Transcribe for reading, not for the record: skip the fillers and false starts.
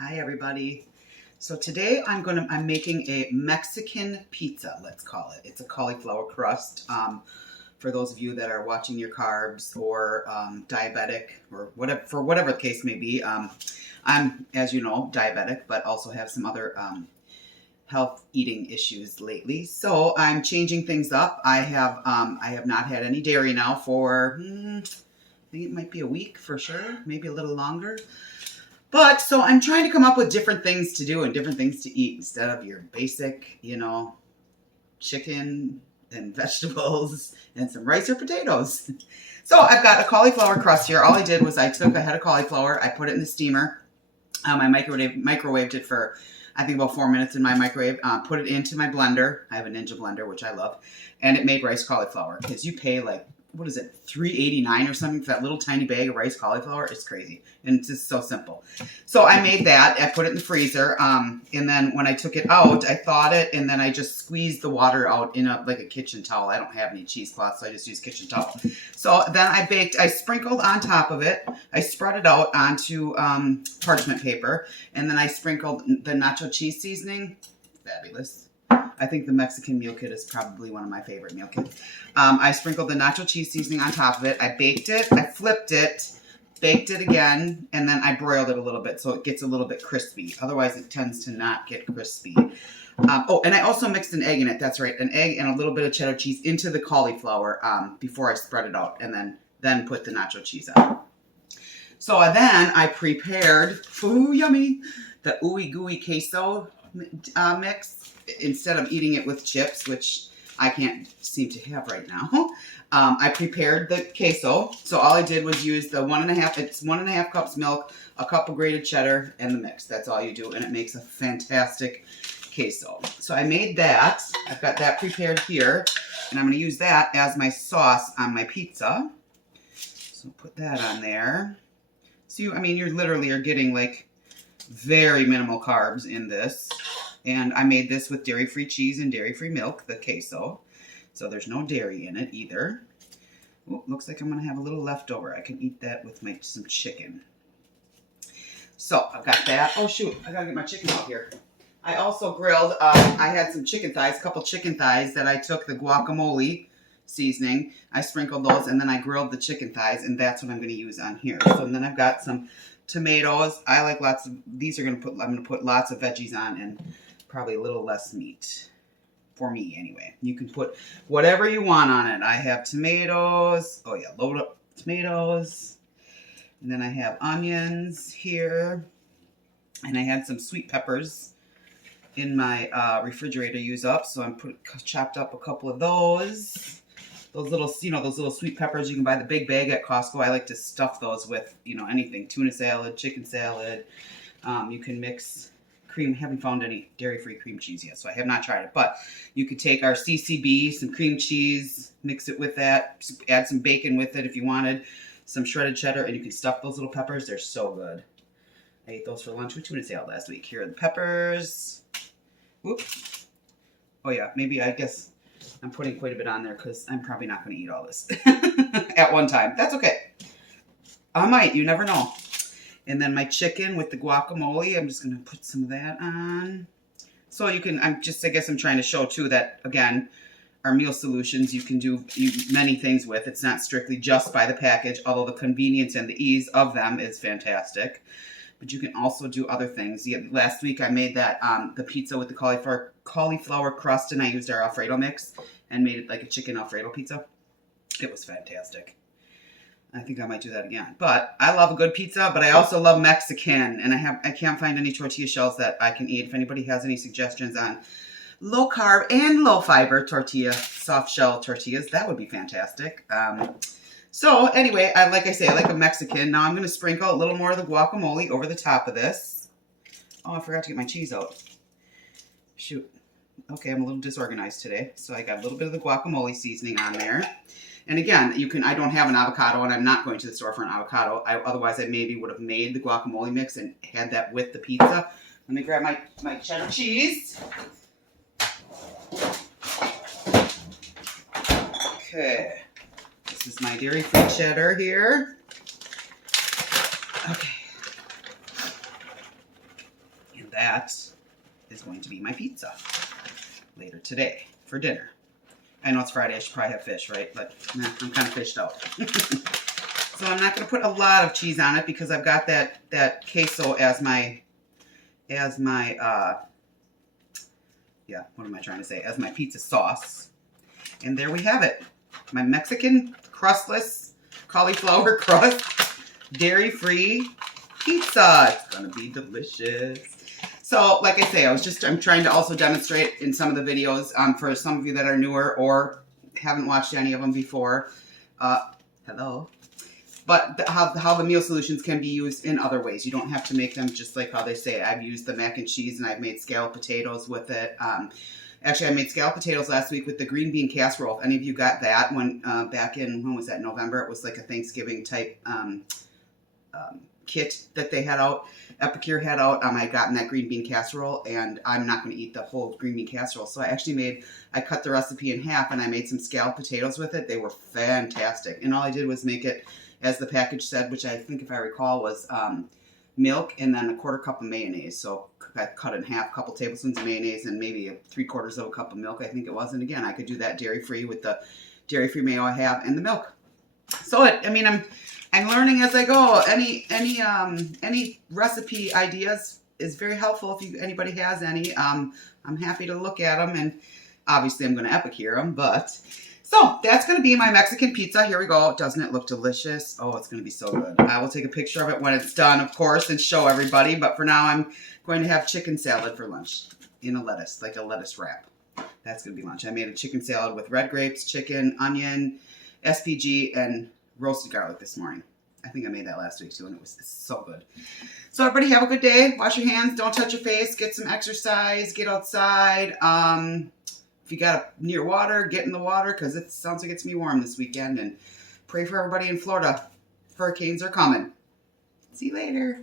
Hi everybody. So today I'm making a Mexican pizza, let's call it. It's a cauliflower crust. For those of you that are watching your carbs or diabetic or whatever, for whatever the case may be. I'm, as you know, diabetic, but also have some other health eating issues lately. So I'm changing things up. I have not had any dairy now for I think it might be a week for sure, maybe a little longer. But so I'm trying to come up with different things to do and different things to eat instead of your basic, chicken and vegetables and some rice or potatoes. So I've got a cauliflower crust here. All I did was I took a head of cauliflower, I put it in the steamer. I microwaved it for I think about 4 minutes in my microwave. Put it into my blender. I have a Ninja blender, which I love, and it made rice cauliflower. Because you pay like what is it, $3.89 or something for that little tiny bag of rice cauliflower? It's crazy, and it's just so simple. So I made that. I put it in the freezer, and then when I took it out, I thawed it, and then I just squeezed the water out in like a kitchen towel. I don't have any cheesecloth, so I just use kitchen towel. So then I sprinkled on top of it. I spread it out onto parchment paper, and then I sprinkled the nacho cheese seasoning. Fabulous. I think the Mexican meal kit is probably one of my favorite meal kits. I sprinkled the nacho cheese seasoning on top of it. I baked it. I flipped it, baked it again, and then I broiled it a little bit so it gets a little bit crispy. Otherwise, it tends to not get crispy. And I also mixed an egg in it. That's right, an egg and a little bit of cheddar cheese into the cauliflower before I spread it out, and then put the nacho cheese on. So then I prepared, yummy, the ooey gooey queso mix. Instead of eating it with chips, which I can't seem to have right now, I prepared the queso. So all I did was use the 1.5 cups milk, a cup of grated cheddar, and the mix. That's all you do, and it makes a fantastic queso. So I made that. I've got that prepared here, and I'm going to use that as my sauce on my pizza. So put that on there. So you literally are getting like very minimal carbs in this. And I made this with dairy-free cheese and dairy-free milk, the queso. So there's no dairy in it either. Ooh, looks like I'm going to have a little leftover. I can eat that with some chicken. So I've got that. Oh, shoot. I got to get my chicken out here. I also grilled. I had some chicken thighs, a couple chicken thighs that I took the guacamole seasoning. I sprinkled those, and then I grilled the chicken thighs, and that's what I'm going to use on here. So then I've got some tomatoes. I like lots of, I'm going to put lots of veggies on and probably a little less meat for me anyway. You can put whatever you want on it. I have tomatoes. Oh yeah, load up tomatoes. And then I have onions here. And I had some sweet peppers in my refrigerator to use up. So I'm chopped up a couple of those. Those little sweet peppers, you can buy the big bag at Costco. I like to stuff those with, anything. Tuna salad, chicken salad. You can mix cream. Haven't found any dairy-free cream cheese yet, so I have not tried it. But you could take our CCB, some cream cheese, mix it with that, add some bacon with it if you wanted, some shredded cheddar, and you can stuff those little peppers. They're so good. I ate those for lunch with tuna salad last week. Here are the peppers. Whoop. Oh yeah, maybe I guess I'm putting quite a bit on there because I'm probably not going to eat all this at one time. That's okay. I might. You never know. And then my chicken with the guacamole, I'm just going to put some of that on. So I guess I'm trying to show too that, again, our meal solutions you can do many things with. It's not strictly just by the package, although the convenience and the ease of them is fantastic. But you can also do other things. Last week I made that, the pizza with the cauliflower crust, and I used our Alfredo mix and made it like a chicken Alfredo pizza. It was fantastic. I think I might do that again. But I love a good pizza, but I also love Mexican. And I can't find any tortilla shells that I can eat. If anybody has any suggestions on low carb and low fiber soft shell tortillas, that would be fantastic. So anyway, like I say, I like a Mexican. Now I'm going to sprinkle a little more of the guacamole over the top of this. Oh, I forgot to get my cheese out. Shoot. Okay, I'm a little disorganized today. So I got a little bit of the guacamole seasoning on there. And again, I don't have an avocado, and I'm not going to the store for an avocado. Otherwise, I maybe would have made the guacamole mix and had that with the pizza. Let me grab my cheddar cheese. Okay. This is my dairy-free cheddar here. Okay. that is going to be my pizza later today for dinner. I know it's Friday, I should probably have fish, right? But nah, I'm kind of fished out. So I'm not going to put a lot of cheese on it because I've got that queso as my yeah, what am I trying to say? As my pizza sauce. And there we have it. My Mexican crustless cauliflower crust, dairy-free pizza. It's going to be delicious. So, like I say, I'm trying to also demonstrate in some of the videos for some of you that are newer or haven't watched any of them before. Hello. But how the meal solutions can be used in other ways. You don't have to make them just like how they say. I've used the mac and cheese and I've made scalloped potatoes with it. Actually, I made scalloped potatoes last week with the green bean casserole. If any of you got that when back in, when was that, November? It was like a Thanksgiving type kit that they had out. Epicure had out. I gotten that green bean casserole, and I'm not going to eat the whole green bean casserole. So I cut the recipe in half, and I made some scalloped potatoes with it. They were fantastic. And all I did was make it, as the package said, which I think, if I recall, was milk and then a 1/4 cup of mayonnaise. So I cut it in half, a couple tablespoons of mayonnaise and maybe 3/4 of a cup of milk, I think it was. And again, I could do that dairy-free with the dairy-free mayo I have and the milk. So I'm learning as I go. Any recipe ideas is very helpful if anybody has any. I'm happy to look at them, and obviously I'm going to Epicure them, but... So that's going to be my Mexican pizza. Here we go. Doesn't it look delicious? Oh, it's going to be so good. I will take a picture of it when it's done, of course, and show everybody. But for now, I'm going to have chicken salad for lunch in a lettuce, like a lettuce wrap. That's going to be lunch. I made a chicken salad with red grapes, chicken, onion, SPG, and roasted garlic this morning. I think I made that last week too, and it was so good. So everybody have a good day. Wash your hands. Don't touch your face. Get some exercise. Get outside. If you got near water, get in the water because it sounds like it's going to be warm this weekend. And pray for everybody in Florida. Hurricanes are coming. See you later.